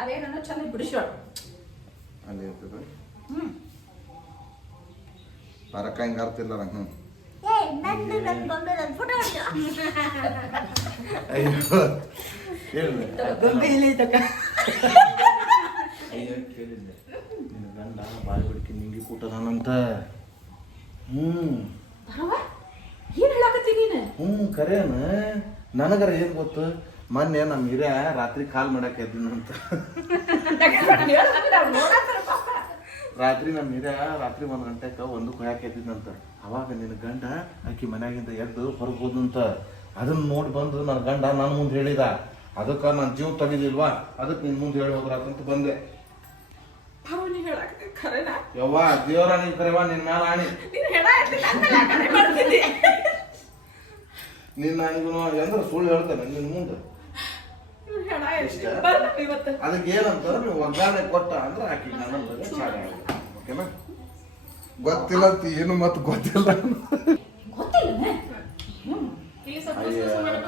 ಅದೇನೋ ಚಂದ ಬಿಡಿಸೋಣ ಅಲ್ಲಿ ಇರ್ತದೆ ಪರಕ ಹಿಂಗೆ ಆರ್ತಿಲ್ಲ ನಂಗೆ ಅಯ್ಯೋ ಹೇಳಿದೆ ಅಯ್ಯೋ ಕೇಳಿದ್ದೆ ನಿನ್ನ ಗಂಡ ಬಾಯಿ ಬಿಡ್ಕಿ ನಿಂಗೆ ಕೂಟದಾನಂತ ಏನು ಹೇಳಕತ್ತೀನಿ ನೀನು ಕರೇನ ನನಗರ ಏನು ಗೊತ್ತು ಮೊನ್ನೆ ನಮ್ಮ ಹಿರಿಯ ರಾತ್ರಿ ಕಾಲ್ ಮಾಡಕ್ಕೆ ಎದ್ದಿನಂತ ರಾತ್ರಿ ನಮ್ಮ ಹಿರಿಯ ರಾತ್ರಿ 1 ಗಂಟೆಗೆ 1 ಕೊಯ್ಯಾಕೆ ಎದ್ದಿದ್ನಂತ ಅವಾಗ ನಿನ್ನ ಗಂಡ ಆಕಿ ಮನ್ಯಾಗಿಂದ ಎದ್ದು ಹೊರಗೆ ಹೋದಂತ ಅದನ್ನ ನೋಡಿ ಬಂದು ನನ್ನ ಗಂಡ ನನ್ನ ಮುಂದೆ ಹೇಳಿದ ಅದಕ್ಕೆ ನಾನು ಜೀವ ತೆಗಿಲಿಲ್ವಾ ಅದಕ್ಕೆ ನಿನ್ನ ಮುಂದೆ ಹೇಳಿ ಹೋದ್ರಾತಂತ ಬಂದೆ ಯವ್ವ ದೇವರ ನೀನ್ ಕರೆವಾ ನಿನ್ನ ಮ್ಯಾಲ ಆಣಿ ನಿನ್ನ ನನಗೂ ಎಂದ್ರೆ ಸುಳ್ಳು ಹೇಳ್ತಾನೆ ನಿನ್ನ ಮುಂದೆ ಅದಕ್ಕೆ ಏನಂತ ನೀವು ಒಗ್ಗರಣೆ ಕೊಟ್ಟ ಅಂದ್ರೆ ಹಾಕಿ ನನ್ನ ಓಕೆನಾ ಗೊತ್ತಿಲ್ಲ ಏನು ಮತ್ತೆ ಗೊತ್ತಿಲ್ಲ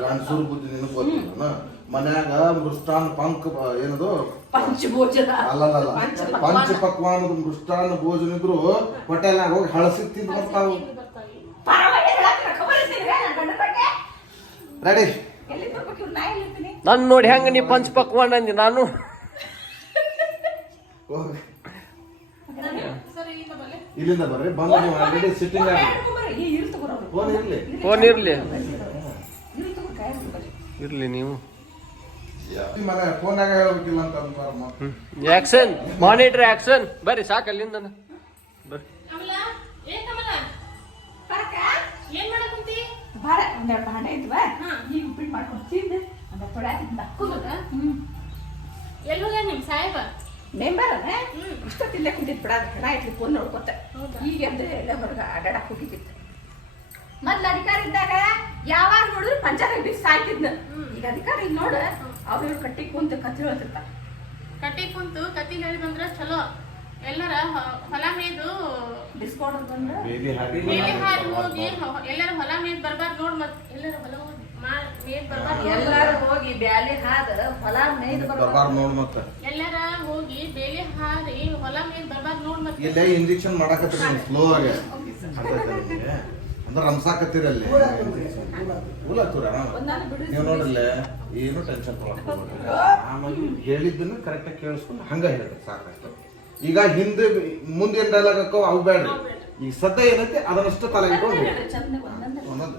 ಗಂಡಸೂರು ಬುದ್ಧಿ ನಿನಗೆ ಗೊತ್ತಿಲ್ಲ ಮನ್ಯಾಗ ಮೃಷ್ಟಾನ್ ಪಂಕ್ ಏನದು ಪಂಚಭೋಜನ ಅಲ್ಲಲ್ಲ ಪಂಚ ಪಕ್ವಾನದ ಮೃಷ್ಟಾನ್ನ ಭೋಜನ ಇದ್ರು ಹೋಟೆಲ್ನಾಗ ಹೋಗಿ ಹಳಸಿ ತಿಂದು ಬರ್ತಾವು ರೆಡಿ ನಾನು ನೋಡಿ ಹೆಂಗ ನೀ ಪಂಚ ಪಕ್ವಾನ ಅಂದಿ ನಾನು ಇಲ್ಲಿಂದ ಬರ್ರಿ ಬಂದ ನೀವು ಆಲ್ರೆಡಿ ಸಿಟ್ಟಿಂಗ್ ಆಗಿ ಫೋನ್ ಇರ್ಲಿ ಇರ್ಲಿ ನೀವು ಮನೆ ಫೋನಾಗ ಹೇಳ್ಬೇಕಿಲ್ಲ ಅಂತ ಅಂತಾರ ಆಕ್ಷನ್ ಮಾನಿಟರ್ ಆಕ್ಷನ್ ಬರ್ರಿ ಸಾಕು ಅಲ್ಲಿಂದ ಬರ್ರಿ ಒಂದೆರಡು ಭಾಂಡೆ ಇದ್ವಾ ಈಗ ಉಪ್ಪಿಟ್ಟು ಮಾಡ್ಕೊಂಡು ತಿಂದು ಒಂದ ತೊಡ್ಯಾಕಿಂದ ಎಲ್ಲೋಗ ನಿಮ್ ಸಾಹೇಬ ಮೆಂಬರ್ ಇಷ್ಟೊತ್ತಿಲ್ಲೇ ಕುಂತಿದ್ ಬಿಡ ಹೆಣ ಇಟ್ಲಿ ಫೋನ್ ನೋಡ್ಕೊತ ಈಗ ಅಂದ್ರೆ ಎಲ್ಲ ಹೊರಗೆ ಅಡ್ಡಾಡಕ್ ಹೋಗಿದ್ದಿತ್ತು ಮೊದ್ಲು ಅಧಿಕಾರ ಇದ್ದಾಗ ಯಾವಾಗ ನೋಡಿದ್ರು ಪಂಚಾಯತ್ ಬಿಟ್ಟು ಸಾಯ್ತಿದ್ನ ಈಗ ಅಧಿಕಾರ ಈಗ ನೋಡ ಅವ್ರು ಇವ್ರು ಕಟ್ಟಿ ಕುಂತ ಕತ್ತಿ ಹೇಳ್ತಿರ್ತಾರ ಕಟ್ಟಿ ಕುಂತು ಕತ್ತಿ ಹೇಳಿ ಬಂದ್ರ ಚಲೋ ಎಲ್ಲರ ಹೊಲ ಮೇದು ಡಿಸ್ಕೌಂಟ್ ಬಂದ್ರೆ ಬೇಲಿ ಹಾರಿ ಹೋಗಿ ಎಲ್ಲರ ಹೊಲ ಮೇದ್ ಬರ್ಬಾರ್ದು ನೋಡ್ ಮತ್ ಎಲ್ಲರ ಹೊಲ ಮೇದ್ ಬರ್ಬಾರ್ದು ಎಲ್ಲಾರು ಹೋಗಿ ಬ್ಯಾಲಿ ಹಾದ ಹೊಲ ಮೇಯ್ದು ಬರ್ಬಾರ್ದು ನೋಡ್ ಮತ್ತೆ ಎಲ್ಲರ ಹೋಗಿ ಬೇಲಿ ಹಾರಿ ಹೊಲ ಮೇದ್ ಬರ್ಬಾರ್ದು ನೋಡ್ ಮತ್ತೆ ಇಲ್ಲೇ ಇಂಜೆಕ್ಷನ್ ಮಾಡಾಕತ್ತೀರಿ ಸ್ಲೋ ಆಗಿ ಅಂದ್ರೆ ರಂಸಾಕತ್ತೀರಿ ಅಲ್ಲಿ ಹುಲತ್ತೂರ ನೀವು ನೋಡ್ರಲ್ಲ ಏನು ಟೆನ್ಷನ್ ತಗೊಳ್ಕೋಬೇಡ್ರಿ ಆಮೇಲೆ ಹೇಳಿದ್ದನ್ನ ಕರೆಕ್ಟಾಗಿ ಕೇಳಿಸ್ಕೊಂಡು ಹಂಗ ಹೇಳ್ರಿ ಸಾಕಷ್ಟು ಈಗ ಹಿಂದೆ ಮುಂದೇನ್ ಡೈಲಾಗ್ ಹಾಕೋ ಅವು ಬೇಡ್ರಿ ಈಗ ಸದ್ಯ ಏನೈತಿ ಅದನ್ನಷ್ಟು ತಲೆ ಇಟ್ಕೊಂಡು ಒಂದೊಂದು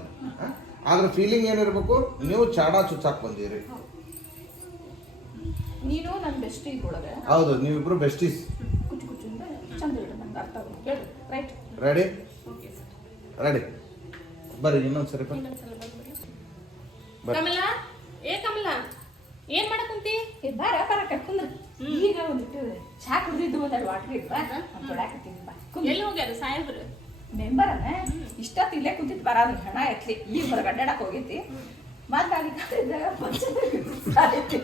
ಆದ್ರೆ ಫೀಲಿಂಗ್ ಏನಿರ್ಬೇಕು ನೀವು ಚಾಡ ಚುಚ್ಚಾಕ್ ಬಂದಿರಿ ನೀನು ನನ್ನ ಬೆಸ್ಟಿ ಒಳಗೆ ಹೌದು ನೀವಿಬ್ರು ಬೆಸ್ಟೀಸ್ ಕುಚ್ಚು ಕುಚ್ಚು ಚಂದ ಇಡು ನಂಗೆ ಅರ್ಥ ಆಗುತ್ತೆ ಹೇಳಿ ರೈಟ್ ರೆಡಿ ರೆಡಿ ಬರ್ರಿ ಇನ್ನೊಂದ್ಸರಿ ಕಮಲ ಕಮಲ ಏನ್ ಮಾಡಕುಂತಿ ಬಾರ ಬಾರ ಕರ್ಕೊಂಡ್ರೆ ಈಗ ಒಂದಿಟ್ಟು ಚಾ ಕುಡಿದಿದ್ದು ಒಂದೆರಡು ವಾಟರ್ ಇದ್ವಾ ತೊಡಾಕತ್ತೀನಿ ಬಾ ಎಲ್ಲಿ ಹೋಗ್ಯಾರ ಸಾಹೇಬ್ರು ಮೆಂಬರನ್ನ ಇಷ್ಟೊತ್ತು ಇಲ್ಲೇ ಕುಂತಿತ್ತು ಬರ ಅದು ಹಣ ಎತ್ಲಿ ಈಗ ಹೊರಗೆ ಅಡ್ಡಾಡಕ್ ಹೋಗೈತಿ ಮತ್ತೆ ಅಧಿಕಾರ ಇದ್ದಾಗ ಪಂಚಾಯತ್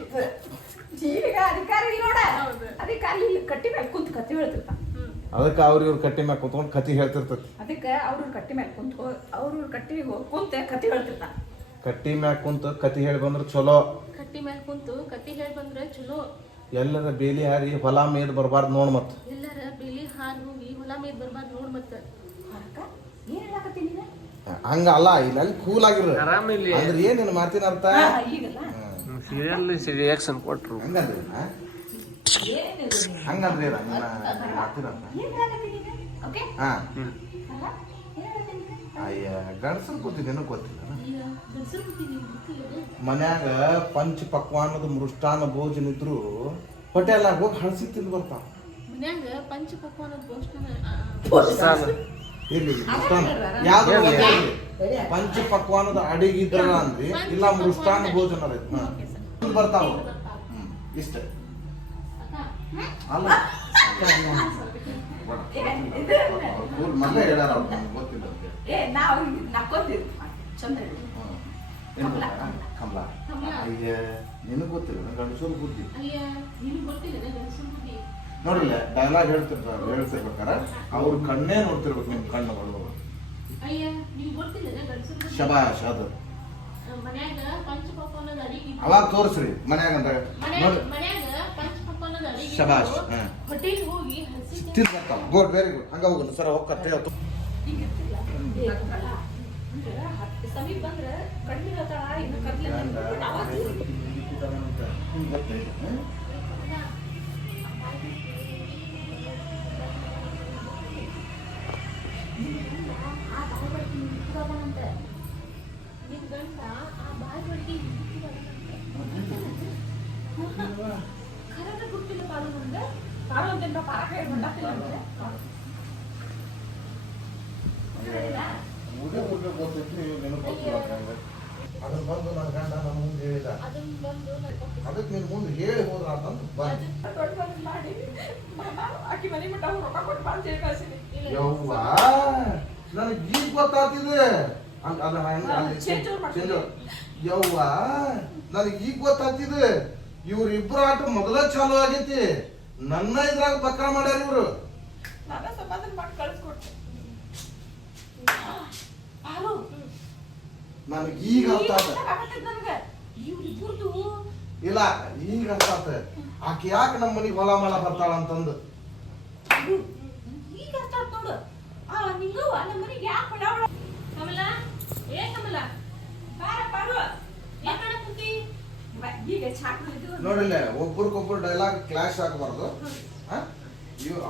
ಈಗ ಅಧಿಕಾರ ಇಲ್ಲ ನೋಡ ಅಧಿಕಾರ ಇಲ್ಲಿ ಕಟ್ಟಿ ಮೇಲೆ ಕುಂತು ಕತ್ತಿ ಹೇಳ್ತಿರ್ತ ಅದಕ್ಕೆ ಅವ್ರ ಇವ್ರ ಕಟ್ಟಿ ಮ್ಯಾಗ ಕುತ್ಕೊಂಡು ಕತಿ ಹೇಳ್ತಿರ್ತತಿ ಅದಕ್ಕೆ ಅವ್ರ ಕಟ್ಟಿ ಮೇಲೆ ಕುಂತು ಅವ್ರ ಕಟ್ಟಿ ಕುಂತ ಕತ್ತಿ ಹೇಳ್ತಿರ್ತ ಕಟ್ಟಿ ಮ್ಯಾಗ ಕುಂತು ಕತಿ ಹೇಳಿ ಬಂದ್ರೆ ಚಲೋ ಕಟ್ಟಿ ಮೇಲೆ ಕುಂತು ಕತ್ತಿ ಹೇಳಿ ಬಂದ್ರೆ ಚಲೋ ಎಲ್ಲರ ಬೇಲಿ ಹಾರಿ ಹೊಲ ಮೇದ್ ಬರ್ಬಾರ್ದು ನೋಡ್ ಮತ್ ಎಲ್ಲರ ಬೇಲಿ ಹಾರಿ ಹೋಗಿ ಹೊಲ ಮೇದ್ ಬರ್ಬಾರ್ದು ನೋಡ್ ಮತ್ತ ಏನ್ ಹೇಳಕತ್ತೀನಿ ಹಂಗ ಅಲ್ಲ ಇಲ್ಲ ಅಲ್ಲಿ ಕೂಲ್ ಆಗಿರ ಆರಾಮಿಲ್ಲ ಅಂದ್ರೆ ಏನೇನು ಮಾತಿನ ಅರ್ಥ ಈಗಲ್ಲ ಸೀರಿಯಲ್ ರಿಯಾಕ್ಷನ್ ಕೊಟ್ರು ಹಂಗಂದ್ರಿ ಹಂಗಂದ್ರಿ ಮಾತಿನ ಅರ್ಥ ಹಾ ಅಯ್ಯ ಗಂಡಸರು ಕೂತಿದ್ದೇನೋ ಗೊತ್ತಿಲ್ಲ ಮನ್ಯಾಗ ಪಂಚ ಪಕ್ವಾನದ ಮೃಷ್ಟಾನ್ನ ಭೋಜನ ಇದ್ರು ಹೋಟೆಲ್ನಾಗ ಹೋಗಿ ಹಳಸಿ ತಿಂದು ಬರ್ತಾವ ಮನ್ಯಾಗ ಪಂಚ ಪಕ್ವಾನದ ಇರ್ಲಿ ಯಾವ್ದು ಪಂಚ ಪಕ್ವಾನದ ಅಡಿಗಿದ್ರ ಅಂದ್ರಿ ಇಲ್ಲ ಮೃಷ್ಟಾನ್ನ ಭೋಜನ ಬರ್ತಾವ ಇಷ್ಟ ಅಲ್ಲ ಮೊದಲೇ ಹೇಳ್ಯಾರ ಗೊತ್ತಿಲ್ಲ ಕಮಲ ಈಗ ನಿನಗೆ ಗೊತ್ತಿಲ್ಲ ಗಂಡಸೂರು ಬುದ್ಧಿ ನೋಡಿಲ್ಲ ಡೈಲಾಗ್ ಹೇಳ್ತಿರ್ಬೇಕಾರ ಅವ್ರ ಕಣ್ಣೇ ನೋಡ್ತಿರ್ಬೇಕು ನಿಮ್ ಕಣ್ಣುಗಳು ಶಬಾಷ್ ಅದು ಅವಾಗ ತೋರಿಸ್ರಿ ಮನ್ಯಾಗ ಅಂತ ಮನ್ಯಾಗ ಶಬಾಷ್. ಹಾ. ಹೋಟೆಲ್ ಹೋಗಿ ಹಸಿ ತಿರ್ಗತ್ತಾವ. Good, very good. ಹಂಗ ಹೋಗೋಣ ಸರ್, ಹೋಗ್ಕತ್ತೆ ಇವತ್ತು. ಈಗ ಇರ್ತಿಲ್ಲ. ಸಮೀಪ ಬಂದ್ರೆ ಕಡಿಮೆ ಹೇಳ್ತಾಳ ಇನ್ನು ಕರ್ಲೆ ನಿಮ್ ಗಂಡ ಆ ಬಾಯಿ ಬಡ್ಡಿ ಖರೇನ ಗೊತ್ತಿಲ್ಲ ಪಾಡು ಮುಂದೆ ಪಾಡು ಅಂತ ಪಾರಕ ಬಂದಾಗ್ತಿಲ್ಲ ಅಂದ್ರೆ ಅದನ್ನ ಬಂದು ನನ್ನ ಗಂಡ ನಮ್ಮ ಮುಂದೆ ಹೇಳಿದ, ಅದನ್ನ ಬಂದು ಅದಕ್ಕೆ ನೀನು ಮುಂದೆ ಹೇಳಿ ಹೋದ್ರ ಅಂತಂದು ಬಂದು ದೊಡ್ಡ ಮನ್ಸು ಮಾಡಿ ಆಕಿ ಮನೆ ಮಟ್ಟ ರೊಕ್ಕ ಕೊಟ್ಟು ಬಂದು ಹೇಳಿ ಕಳ್ಸಿನಿ. ಯವ್ವ ನನಗೆ ಈಗ ಗೊತ್ತಾಗ್ತಿದೆ. ಯವ್ವ ನನಗೆ ಈಗ ಗೊತ್ತಾಗ್ತಿದೆ, ಇವ್ರಿಬ್ರು ಆಟ ಮೊದಲ ಚಾಲು ಆಗೈತಿ. ನನ್ನ ಇದ್ರಾಗ ಬಕ್ರ ಮಾಡ್ಯಾರ ಇವ್ರು. ನಾನ ಸಮಾಧಾನ ಮಾಡಿ ಕಳ್ಸ್ಕೊಡ್ತೆ. ಪಾರು ನನಗೆ ಈಗ ಅರ್ಥ ಆತ. ನನಗೆ ಇವ್ರಿಬ್ಬರದು ಇಲ್ಲ, ಈಗ ಅರ್ಥ ಆತ. ಆಕೆ ಯಾಕೆ ನಮ್ಮ ಮನೆಗೆ ಹೊಲ ಮಲ ಬರ್ತಾಳ ಅಂತಂದು. ಈಗ ಅರ್ಥ ಆತ್ ನೋಡು. ನಿಂಗವ್ವ ನಮ್ಮ ಮನೆಗೆ ಯಾಕೆ ಹೊಡಾವಳ ಕಮಲ ಏ ಕಮಲ ಬಾರ ಪಾರು ಏನ್ ಮಾಡಕತ್ತಿ ಈಗ ಚಾಕ್ಲಿದ್ದು ನೋಡಿಲ್ಲ, ಒಬ್ರಿಗೊಬ್ರು ಡೈಲಾಗ್ ಕ್ಲಾಶ್ ಆಗಬಾರ್ದು.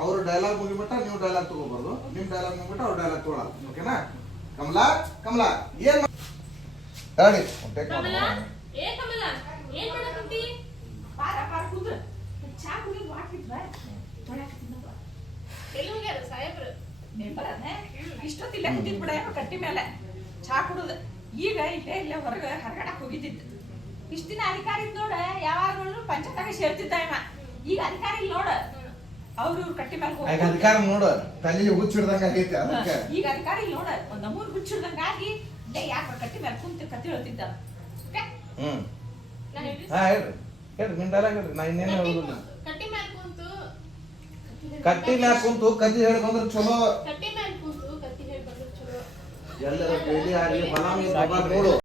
ಅವ್ರ ಡೈಲಾಗ್ ಮುಗಿಬಿಟ್ಟ ನೀವು ಡೈಲಾಗ್ ತಗೋಬಾರ್ದು, ನಿಮ್ ಡೈಲಾಗ್ ಮುಗಿಬಿಟ್ಟ ಅವ್ರ ಡೈಲಾಗ್ ತಗೊಳಲ್ಲ. ಓಕೆನಾ? ಕಮಲಾ ಕಮಲಾ ಏನ್ ಗಾಡಿ ಕಮಲ ಏ ಕಮಲ ಏನ್ ಮಾಡಕತ್ತಿ ಬಾರ ಬಾರ ಕೂದ್ರು ಚಾ ಕುಡಿದು ಹಾಕಿದ್ವ ಎಲ್ಲಿ ಹೋಗ್ಯಾರ ಸಾಹೇಬ್ರು ಬರನೆ ಇಷ್ಟೊತ್ತಿಲ್ಲ ಕುಂತಿದ್ ಬಿಡ ಕಟ್ಟಿ ಮೇಲೆ ಚಾ ಕುಡುದು. ಈಗ ಇಲ್ಲೇ ಹೊರಗೆ ಹರಗಡಕ್ ಹೋಗಿದ್ದಿದ್ದು. ಇಷ್ಟ ದಿನ ಅಧಿಕಾರಿ ನೋಡ ಯಾವಾಗ ನೋಡಿದ್ರು ಪಂಚಾಯತ್ಗೆ ಸೇರ್ತಿದ್ದ ಇವ. ಈಗ ಅಧಿಕಾರಿ ನೋಡ ಅವ್ರು ಕಟ್ಟಿ ಮೇಲೆ ಹೋಗಿ ಅಧಿಕಾರ ನೋಡು, ತಲೆ ಹುಚ್ಚಿಡ್ದಂಗ ಆಗೈತಿ ಅದಕ್ಕೆ. ಈಗ ಅಧಿಕಾರಿ ನೋಡ ಒಂದ್ ನಮೂರ್ ಹುಚ್ಚಿಡ್ದಂಗಾಗಿ ಯಾಕೆ ಕಟ್ಟಿ ಮೇಲೆ ಕುಂತ ಕತ್ತಿ ಹೇಳ್ತಿದ್ದ. ನಾ ಹೇಳಿ ಹಾ ಹೇಳ್ರಿ ಹೇಳ್ರಿ, ನಿಮ್ ಡೈಲಾಗ್ ಹೇಳ್ರಿ. ನಾ ಇನ್ನೇನು ಹೇಳುದಿಲ್ಲ. ಕಟ್ಟಿ ಮ್ಯಾಲ್ ಕುಂತು ಕಟ್ಟಿ ಮ್ಯಾಗ ಕುಂತು ಕದ್ದಿ ಹೇಳಿ ಬಂದ್ರೆ ಚಲೋ. ಕಟ್ಟಿ ಮ್ಯಾಲ್ ಕುಂತು ಕತ್ತಿ ಹೇಳಿ ಬಂದ್ರೆ ಚಲೋ ಎಲ್ಲರ ಬೇಲಿ ಆಗಲಿ ಹೊಲ ಮೀ ನೋಡು.